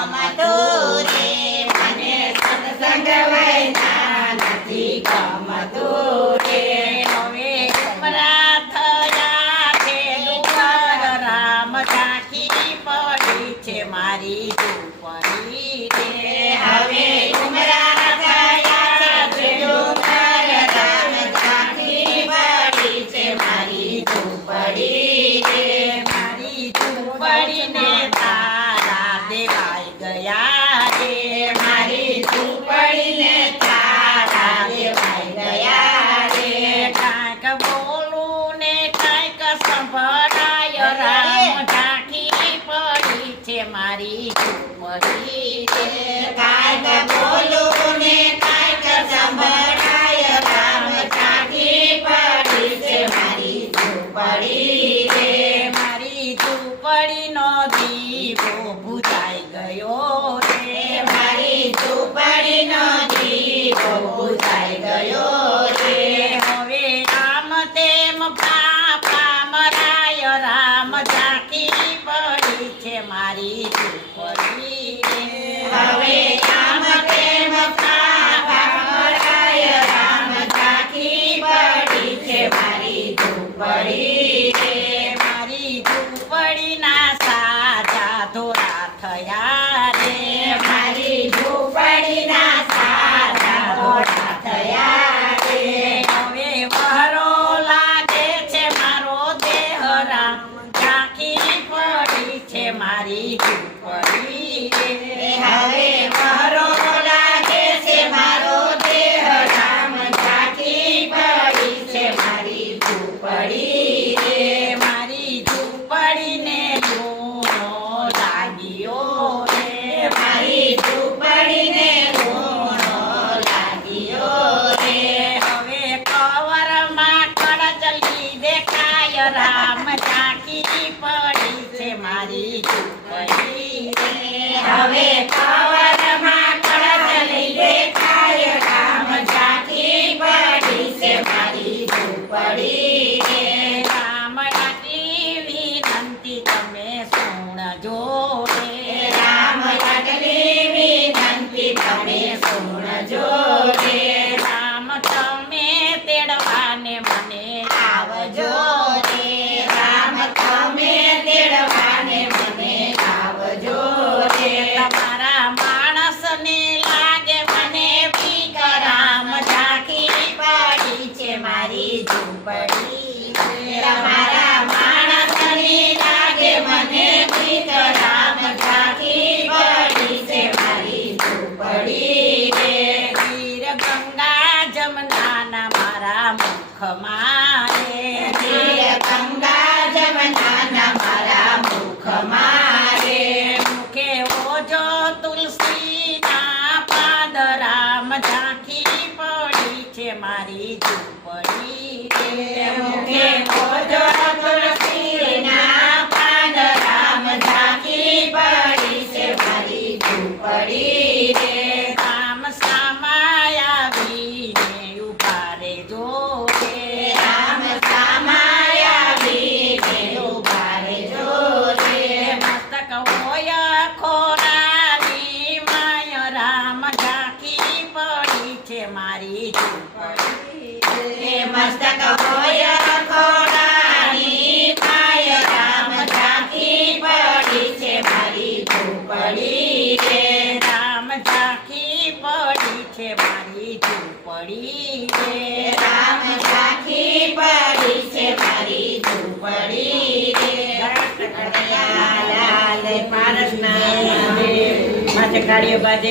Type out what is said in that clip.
ગમતું રે, મને સત્સંગ વૈના નથી ગમતું રે. હવે ઉમરા થયા છે ડુંગર, રામ ઝાંખી પડી છે મારી ઝૂંપડી રે. હવે ઉમરા થયા છે ડુંગર, રામ ઝાંખી પડી છે મારી ઝૂંપડી રે. મારી ઝૂંપડીને તારા દેવાઈ ગયા રે, મારી ઝૂંપડીને તારા દેવાઈ ગયા રે. કાંઈક બોલું ને કાંઈક સંભળાય, રામ ઝાંખી પડી છે મારી ઝૂંપડી રે. કાંઈક બોલું ને કાંઈક સંભળાય, રામ ઝાંખી પડી છે મારી ઝૂંપડી રે. મારી ઝૂંપડીનો દીવો બુઝાઈ ગયો રે, મારી ઝૂંપડીનો દીવો બુઝાઈ ગયો રે. હવે આમ તેમ પાપા મરાય, રામ ઝાંખી પડી છે મારી ઝૂંપડી રે. હવે આમ તેમ પાપા મરાય, રામ ઝાંખી પડી છે મારી ઝૂંપડી રે. મારી ઝૂંપડીના સાજા ધોરા થયા રે, મારી ઝૂંપડીના સાજા ધોરા થયા રે. હવે વહરો લાગે છે મારો દેહ, રામ ઝાંખી પડી છે મારી ઝૂંપડી રે. હવે વહરો લાગે છે મારો દેહ, રામ ઝાંખી પડી છે મારી ઝૂંપડી રે. મારી ઝૂંપડીને લૂણો લાગ્યો રે, મારી ઝૂંપડીને લૂણો લાગ્યો રે. હવે કવરમાં કળચલી દેખાય, રામ ઝાંખી પડી છે મારી ઝૂંપડી રે. હવે કવરમાં કળચલી દેખાય, રામ ઝાંખી પડી છે મારી ઝૂંપડી રે. રામ આટલી વિનંતી તમે સુણજો રે, રામ આટલી વિનંતી તમે સુણજો રે. રામ તમે તેડવાને મને આવજો રે, રામ તમે તેડવાને મને આવજો રે. તમારા માણસને લાગે મને બીક, રામ ઝાંખી પડી છે મારી ઝૂંપડી રે. તમારા માણસને લાગે મને બીક, રામ ઝાંખી પડી છે મારી ઝૂંપડી રે. વીર ગંગા જમનાના મારા મુખમાં રે, વીર ગંગા જમનાના મારા મુખમાં રે. મુખે ઓજો તુલસીના પાદ, રામ ઝાંખી પડી છે મારી ઝૂંપડી રે. મુખે ઓજો તુલસીના પાદ, રામ ઝાંખી પડી છે મારી ઝૂંપડી રે. રામ સામાયા આવીને ઉભા રહેજો રે, રામ સામાયા આવીને ઉભા રહેજો રે. મસ્તક હોય ખોરાની માય, રામ ઝાંખી પડી છે મારી ઝૂંપડી રે. મસ્તક હોય ખોરાની માય, રામ ઝાંખી પડી છે મારી ઝૂંપડી રે. રામ ઝાંખી પડી છે મારી ઝૂંપડી રે. રામ ઝાંખી પડી છે મારી ઝૂંપડી રે. લાલ પારસના માથે કાળીઓ બાજે